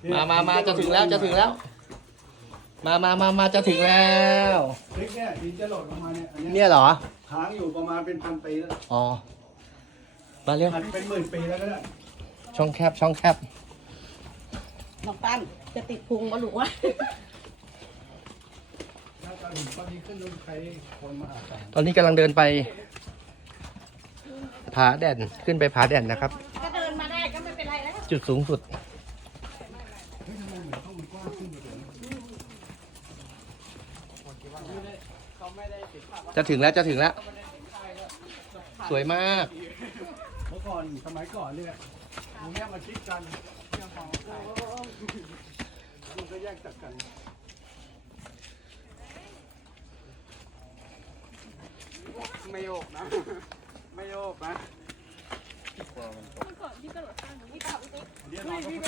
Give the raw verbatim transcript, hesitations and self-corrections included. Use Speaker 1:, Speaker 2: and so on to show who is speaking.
Speaker 1: มามามาจะถึงแล้วจะถึงแล้ว มามามามาจะถึงแล้ว
Speaker 2: พริกเนี่ยดินจะหล่นลงมาเนี่ยอันเนี้ย
Speaker 1: เนี่ยเหรอ
Speaker 2: ค้างอยู่ประมาณเป็นพันปีแล้ว
Speaker 1: อ๋อ มาเร็ว
Speaker 2: พันเป็นหมื่นปีแล้วก็ได้
Speaker 1: ช่องแคบช่องแคบ
Speaker 3: น้องปั้นจะติดพุงมาหรือว่า
Speaker 2: ถ้าตอนหินตอนนี้ขึ้นลงใครคนมาอาบน้
Speaker 1: ตอนนี้กำลังเดินไปผาแด่นขึ้นไปผาแด่นนะครับ
Speaker 3: ก็เดินมาได้ก็ไม่เป็นไรแล้ว
Speaker 1: จุดสูงสุด
Speaker 2: ำเฮ้ยทำไมเหมือนห้องมันกว้างขึ้นไปเลยนะ
Speaker 1: จะถึงแล้วจะถึงแล้ว สวยมาก
Speaker 2: เมื่อก่อนสมัยก่อนเนี่ยตรงเนี้ยมันชิดกันเที่ยงของใครแล้วมันก็แยกจากกัน ไม่โยกนะ ไม่โยกนะ เดี๋ยวเราก็